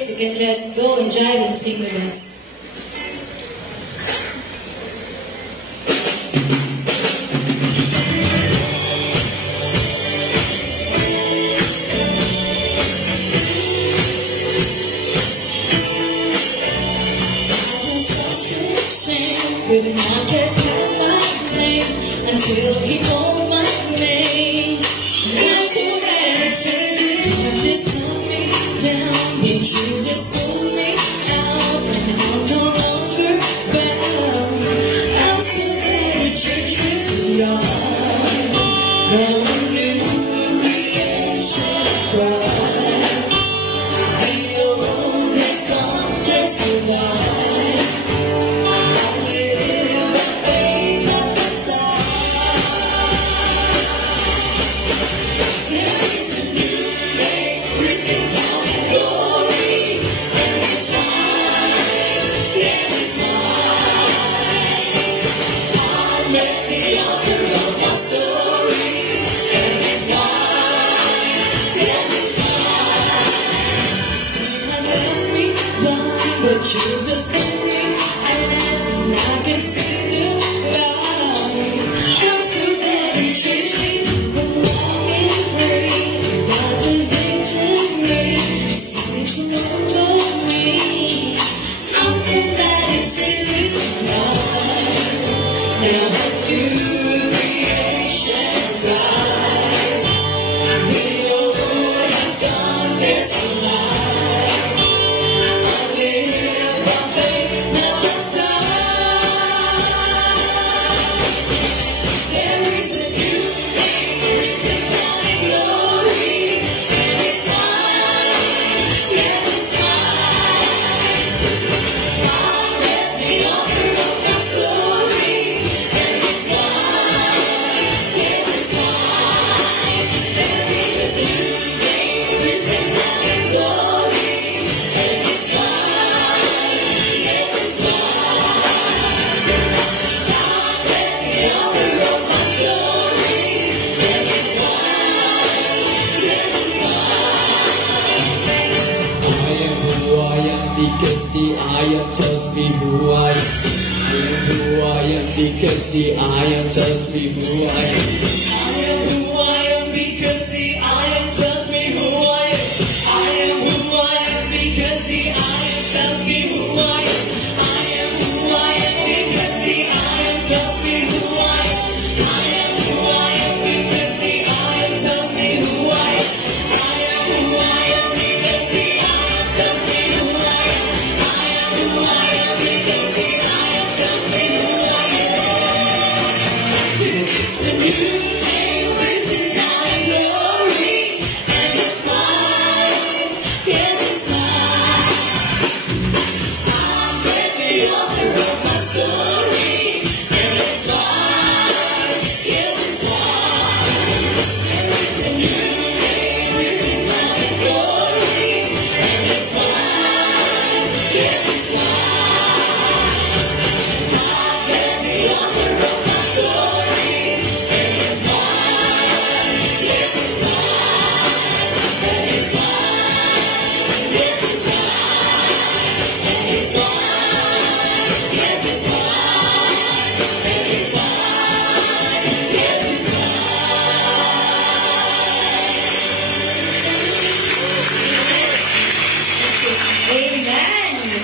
lyrics, you can just go and jive and sing with us. Could not get past my name until he called my name. And I'm so glad it changed me. Darkness held me down, but Jesus pulled me out, and I'm no longer bound. I'm so glad it changed me. So now I'm new creation Christ. The old is gone, there's no life. Jesus put me out and I can see the light. I'm so glad he changed me. I'm walking free, got the victory, sleeps over me. I'm so glad he changed me. So now I'm new creation Christ. The old has gone, there's no light. Because the iron tells me who I am. I am who I am because the iron tells me who I am. I am who I am because the iron tells me who I am. I am who I am because the iron tells me who I am. I am who I am because the iron tells me who I am. I am who I am because the iron tells me who I am. I am who I am because the iron tells me who I am.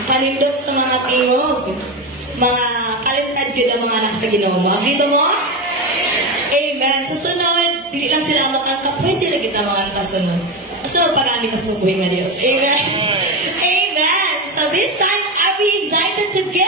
Palindot sa mga tingog. Mga kalintad yun ang mga anak sa Ginoo. Agree mo? Amen. Susunod, dili lang sila makanta. Pwede na kita mga kasunod. Basta magpag-amin ka sa buhay nga Diyos. Amen. Amen. So this time, are we excited together?